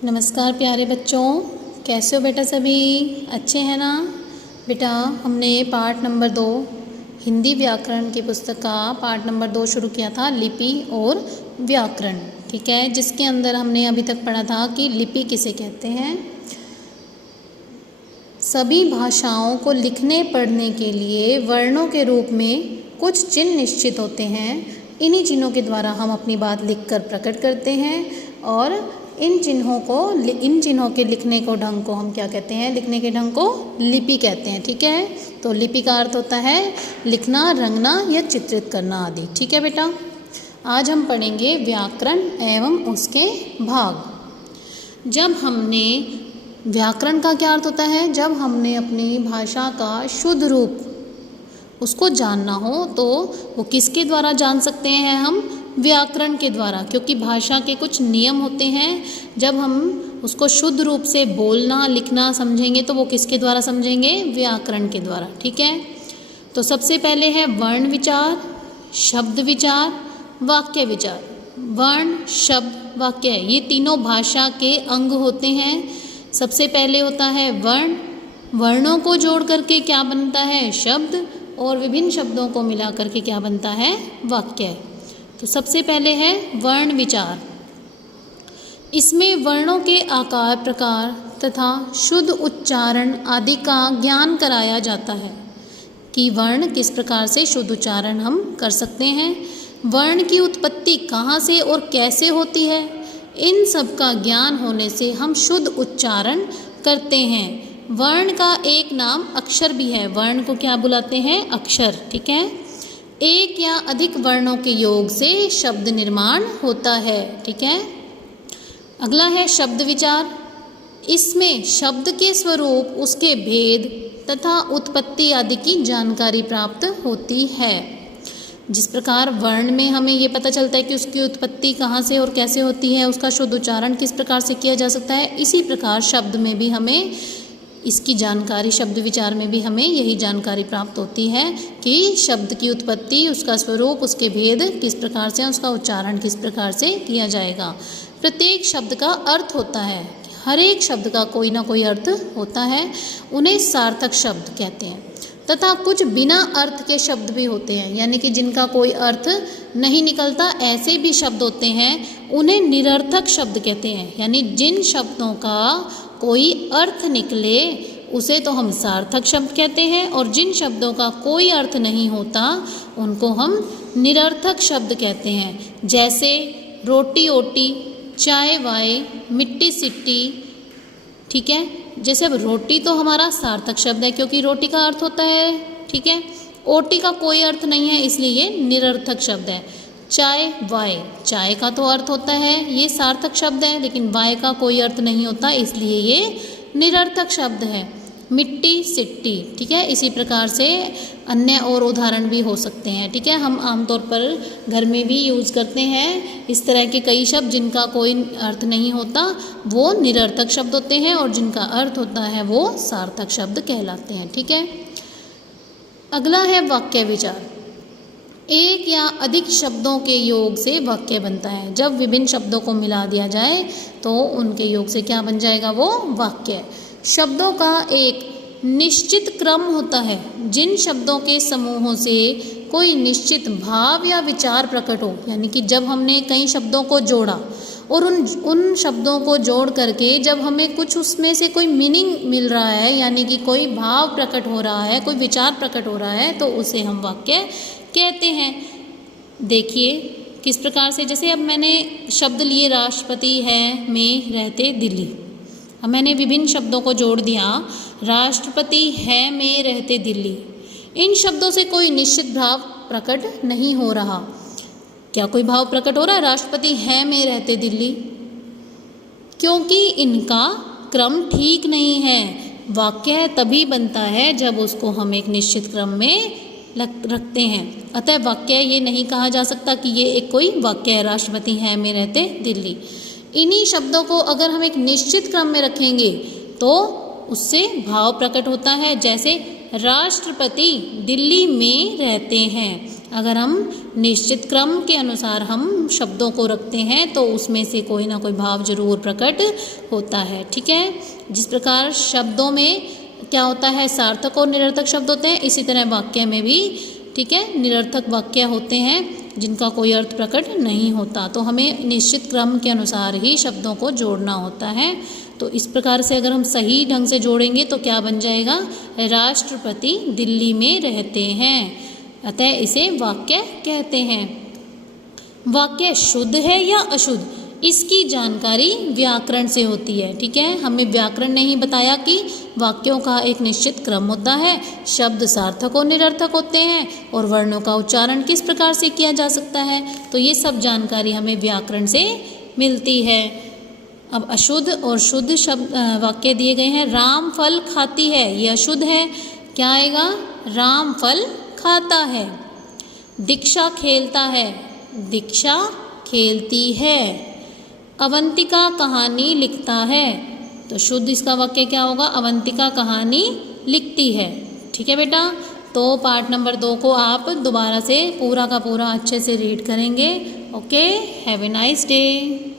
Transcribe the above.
नमस्कार प्यारे बच्चों, कैसे हो बेटा? सभी अच्छे हैं ना? बेटा हमने पाठ नंबर 2 हिंदी व्याकरण की पुस्तक का पाठ नंबर 2 शुरू किया था, लिपि और व्याकरण। ठीक है, जिसके अंदर हमने अभी तक पढ़ा था कि लिपि किसे कहते हैं। सभी भाषाओं को लिखने पढ़ने के लिए वर्णों के रूप में कुछ चिन्ह निश्चित होते हैं। इन्हीं चिन्हों के द्वारा हम अपनी बात लिखकर प्रकट करते हैं और इन चिन्हों के लिखने को ढंग को हम क्या कहते हैं? लिखने के ढंग को लिपि कहते हैं। ठीक है, तो लिपि का अर्थ होता है लिखना, रंगना या चित्रित करना आदि। ठीक है बेटा, आज हम पढ़ेंगे व्याकरण एवं उसके भाग। जब हमने व्याकरण का क्या अर्थ होता है? जब हमने अपनी भाषा का शुद्ध रूप उसको जानना हो तो वो किसके द्वारा जान सकते हैं? हम व्याकरण के द्वारा, क्योंकि भाषा के कुछ नियम होते हैं। जब हम उसको शुद्ध रूप से बोलना लिखना समझेंगे तो वो किसके द्वारा समझेंगे? व्याकरण के द्वारा। ठीक है, तो सबसे पहले है वर्ण विचार, शब्द विचार, वाक्य विचार। वर्ण, शब्द, वाक्य, ये तीनों भाषा के अंग होते हैं। सबसे पहले होता है वर्ण। वर्णों को जोड़ करके क्या बनता है? शब्द, और विभिन्न शब्दों को मिला करके क्या बनता है? वाक्य। तो सबसे पहले है वर्ण विचार। इसमें वर्णों के आकार, प्रकार तथा शुद्ध उच्चारण आदि का ज्ञान कराया जाता है कि वर्ण किस प्रकार से शुद्ध उच्चारण हम कर सकते हैं, वर्ण की उत्पत्ति कहाँ से और कैसे होती है। इन सब का ज्ञान होने से हम शुद्ध उच्चारण करते हैं। वर्ण का एक नाम अक्षर भी है। वर्ण को क्या बुलाते हैं? अक्षर। ठीक है, एक या अधिक वर्णों के योग से शब्द निर्माण होता है। ठीक है, अगला है शब्द विचार। इसमें शब्द के स्वरूप, उसके भेद तथा उत्पत्ति आदि की जानकारी प्राप्त होती है। जिस प्रकार वर्ण में हमें ये पता चलता है कि उसकी उत्पत्ति कहाँ से और कैसे होती है, उसका शुद्ध उच्चारण किस प्रकार से किया जा सकता है, इसी प्रकार शब्द में भी हमें इसकी जानकारी, शब्द विचार में भी हमें यही जानकारी प्राप्त होती है कि शब्द की उत्पत्ति, उसका स्वरूप, उसके भेद किस प्रकार से, उसका उच्चारण किस प्रकार से किया जाएगा। प्रत्येक शब्द का अर्थ होता है, हर एक शब्द का कोई ना कोई अर्थ होता है, उन्हें सार्थक शब्द कहते हैं। तथा कुछ बिना अर्थ के शब्द भी होते हैं, यानी कि जिनका कोई अर्थ नहीं निकलता, ऐसे भी शब्द होते हैं, उन्हें निरर्थक शब्द कहते हैं। यानी जिन शब्दों का कोई अर्थ निकले उसे तो हम सार्थक शब्द कहते हैं, और जिन शब्दों का कोई अर्थ नहीं होता उनको हम निरर्थक शब्द कहते हैं। जैसे रोटी ओटी, चाय वाय, मिट्टी सिट्टी। ठीक है, जैसे अब रोटी तो हमारा सार्थक शब्द है क्योंकि रोटी का अर्थ होता है। ठीक है, ओटी का कोई अर्थ नहीं है इसलिए ये निरर्थक शब्द है। चाय वाय, चाय का तो अर्थ होता है, ये सार्थक शब्द है, लेकिन वाय का कोई अर्थ नहीं होता इसलिए ये निरर्थक शब्द है। मिट्टी सिट्टी। ठीक है, इसी प्रकार से अन्य और उदाहरण भी हो सकते हैं। ठीक है, हम आमतौर पर घर में भी यूज़ करते हैं इस तरह के कई शब्द जिनका कोई अर्थ नहीं होता, वो निरर्थक शब्द होते हैं, और जिनका अर्थ होता है वो सार्थक शब्द कहलाते हैं। ठीक है, अगला है वाक्य विचार। एक या अधिक शब्दों के योग से वाक्य बनता है। जब विभिन्न शब्दों को मिला दिया जाए तो उनके योग से क्या बन जाएगा? वो वाक्य। शब्दों का एक निश्चित क्रम होता है। जिन शब्दों के समूहों से कोई निश्चित भाव या विचार प्रकट हो, यानी कि जब हमने कई शब्दों को जोड़ा और उन शब्दों को जोड़ करके जब हमें कुछ उसमें से कोई मीनिंग मिल रहा है, यानी कि कोई भाव प्रकट हो रहा है, कोई विचार प्रकट हो रहा है, तो उसे हम वाक्य कहते हैं। देखिए किस प्रकार से, जैसे अब मैंने शब्द लिए राष्ट्रपति है में रहते दिल्ली। अब मैंने विभिन्न शब्दों को जोड़ दिया, राष्ट्रपति है में रहते दिल्ली। इन शब्दों से कोई निश्चित भाव प्रकट नहीं हो रहा। क्या कोई भाव प्रकट हो रहा है? राष्ट्रपति है में रहते दिल्ली, क्योंकि इनका क्रम ठीक नहीं है। वाक्य तभी बनता है जब उसको हम एक निश्चित क्रम में रखते हैं। अतः वाक्य ये नहीं कहा जा सकता कि ये एक कोई वाक्य है, राष्ट्रपति है में रहते दिल्ली। इन्हीं शब्दों को अगर हम एक निश्चित क्रम में रखेंगे तो उससे भाव प्रकट होता है। जैसे राष्ट्रपति दिल्ली में रहते हैं, अगर हम निश्चित क्रम के अनुसार हम शब्दों को रखते हैं तो उसमें से कोई ना कोई भाव जरूर प्रकट होता है। ठीक है, जिस प्रकार शब्दों में क्या होता है, सार्थक और निरर्थक शब्द होते हैं, इसी तरह वाक्य में भी ठीक है निरर्थक वाक्य होते हैं जिनका कोई अर्थ प्रकट नहीं होता। तो हमें निश्चित क्रम के अनुसार ही शब्दों को जोड़ना होता है। तो इस प्रकार से अगर हम सही ढंग से जोड़ेंगे तो क्या बन जाएगा, राष्ट्रपति दिल्ली में रहते हैं, अतः इसे वाक्य कहते हैं। वाक्य शुद्ध है या अशुद्ध, इसकी जानकारी व्याकरण से होती है। ठीक है, हमें व्याकरण ने ही बताया कि वाक्यों का एक निश्चित क्रम होता है, शब्द सार्थक और निरर्थक होते हैं और वर्णों का उच्चारण किस प्रकार से किया जा सकता है, तो ये सब जानकारी हमें व्याकरण से मिलती है। अब अशुद्ध और शुद्ध शब्द वाक्य दिए गए हैं। राम फल खाती है, ये अशुद्ध है, क्या आएगा, राम फल खाता है। दीक्षा खेलता है, दीक्षा खेलती है। अवंतिका कहानी लिखता है, तो शुद्ध इसका वाक्य क्या होगा, अवंतिका कहानी लिखती है। ठीक है बेटा, तो पार्ट नंबर 2 को आप दोबारा से पूरा का पूरा अच्छे से रीड करेंगे। Okay, have a nice day.